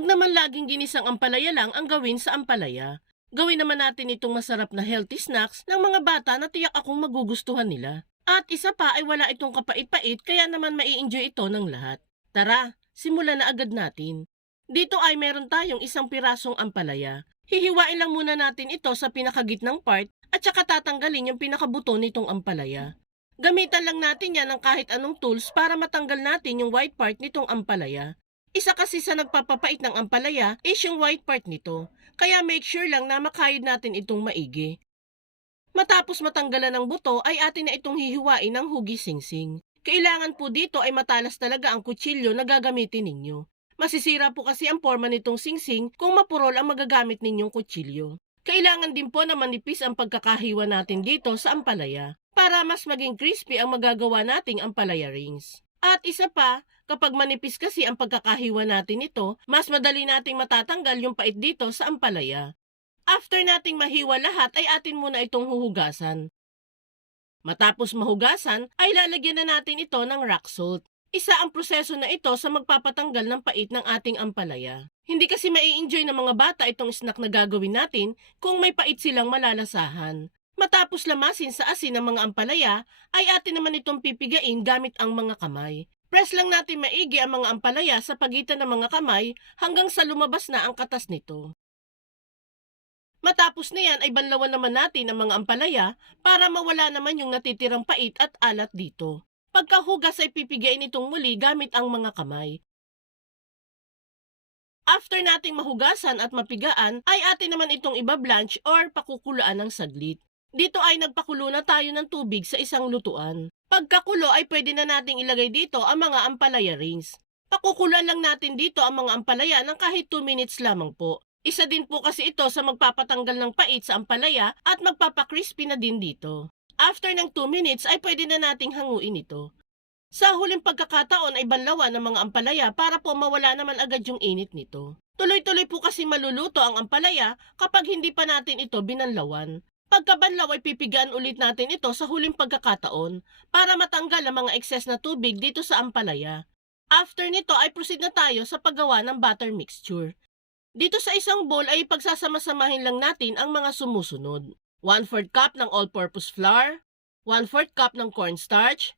Huwag naman laging ginisang ampalaya lang ang gawin sa ampalaya. Gawin naman natin itong masarap na healthy snacks ng mga bata na tiyak akong magugustuhan nila. At isa pa ay wala itong kapait-pait kaya naman mai-enjoy ito ng lahat. Tara, simulan na agad natin. Dito ay meron tayong isang pirasong ampalaya. Hihiwain lang muna natin ito sa pinakagitnang part at saka tatanggalin yung pinakabuto nitong ampalaya. Gamitan lang natin yan ng kahit anong tools para matanggal natin yung white part nitong ampalaya. Isa kasi sa nagpapapait ng ampalaya is yung white part nito. Kaya make sure lang na makayod natin itong maigi. Matapos matanggalan ng buto ay atin na itong hihiwain ng hugi singsing. Kailangan po dito ay matalas talaga ang kutsilyo na gagamitin ninyo. Masisira po kasi ang forma nitong singsing kung mapurol ang magagamit ninyong kutsilyo. Kailangan din po na manipis ang pagkakahiwa natin dito sa ampalaya para mas maging crispy ang magagawa nating ampalaya rings. At isa pa, kapag manipis kasi ang pagkakahiwa natin ito, mas madali nating matatanggal yung pait dito sa ampalaya. After nating mahiwa lahat ay atin muna itong huhugasan. Matapos mahugasan ay lalagyan na natin ito ng rock salt. Isa ang proseso na ito sa magpapatanggal ng pait ng ating ampalaya. Hindi kasi mai-enjoy ng mga bata itong snack na gagawin natin kung may pait silang malalasahan. Matapos lamasin sa asin ng mga ampalaya, ay atin naman itong pipigain gamit ang mga kamay. Press lang natin maigi ang mga ampalaya sa pagitan ng mga kamay hanggang sa lumabas na ang katas nito. Matapos na yan ay banlawan naman natin ang mga ampalaya para mawala naman yung natitirang pait at alat dito. Pagkahugas ay pipigain itong muli gamit ang mga kamay. After nating mahugasan at mapigaan, ay atin naman itong ibablanch or pakukulaan ng saglit. Dito ay nagpakulo na tayo ng tubig sa isang lutuan. Pagkakulo ay pwede na nating ilagay dito ang mga ampalaya rings. Pakukulan lang natin dito ang mga ampalaya ng kahit 2 minutes lamang po. Isa din po kasi ito sa magpapatanggal ng pait sa ampalaya at magpapakrispy na din dito. After ng 2 minutes ay pwede na nating hanguin ito. Sa huling pagkakataon ay banlawan ng mga ampalaya para po mawala naman agad yung init nito. Tuloy-tuloy po kasi maluluto ang ampalaya kapag hindi pa natin ito binanlawan. Pagkabanlaw ay pipigaan ulit natin ito sa huling pagkakataon para matanggal ang mga excess na tubig dito sa ampalaya. After nito ay proceed na tayo sa paggawa ng butter mixture. Dito sa isang bowl ay pagsasama-samahin lang natin ang mga sumusunod. 1/4 cup ng all-purpose flour, 1/4 cup ng cornstarch,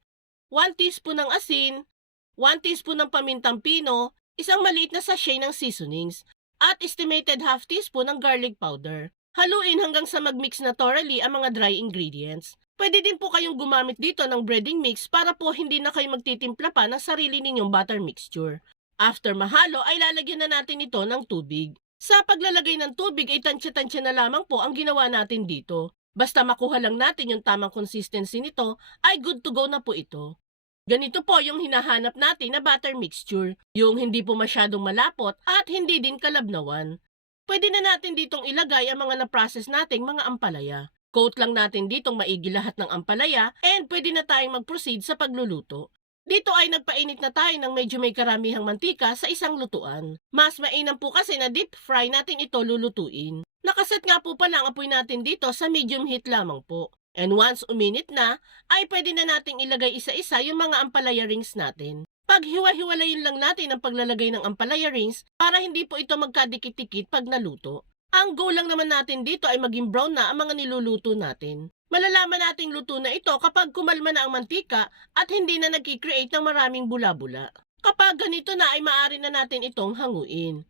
1 teaspoon ng asin, 1 teaspoon ng pamintang pino, isang maliit na sachet ng seasonings, at estimated half teaspoon ng garlic powder. Haluin hanggang sa mag-mix na thoroughly ang mga dry ingredients. Pwede din po kayong gumamit dito ng breading mix para po hindi na kayo magtitimpla pa ng sarili ninyong butter mixture. After mahalo ay lalagyan na natin ito ng tubig. Sa paglalagay ng tubig ay tansya-tansya na lamang po ang ginawa natin dito. Basta makuha lang natin yung tamang consistency nito ay good to go na po ito. Ganito po yung hinahanap natin na butter mixture, yung hindi po masyadong malapot at hindi din kalabnawan. Pwede na natin ditong ilagay ang mga na-process nating mga ampalaya. Coat lang natin ditong maigi lahat ng ampalaya and pwede na tayong mag-proceed sa pagluluto. Dito ay nagpainit na tayo ng medyo may karamihang mantika sa isang lutuan. Mas mainam po kasi na deep fry natin ito lulutuin. Nakaset nga po pala ang apoy natin dito sa medium heat lamang po. And once uminit na, ay pwede na nating ilagay isa-isa yung mga ampalaya rings natin. Pag hiwa-hiwalayin lang natin ang paglalagay ng ampalaya rings para hindi po ito magkadikit-dikit pag naluto. Ang goal lang naman natin dito ay maging brown na ang mga niluluto natin. Malalaman nating luto na ito kapag kumalma na ang mantika at hindi na nagkikreate ng maraming bula-bula. Kapag ganito na ay maaari na natin itong hanguin.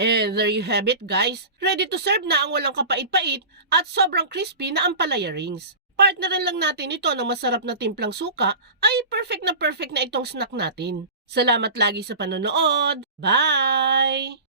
And there you have it guys. Ready to serve na ang walang kapait-pait at sobrang crispy na ampalaya rings. Partneran lang natin ito ng masarap na timplang suka ay perfect na perfect na itong snack natin. Salamat lagi sa panonood. Bye!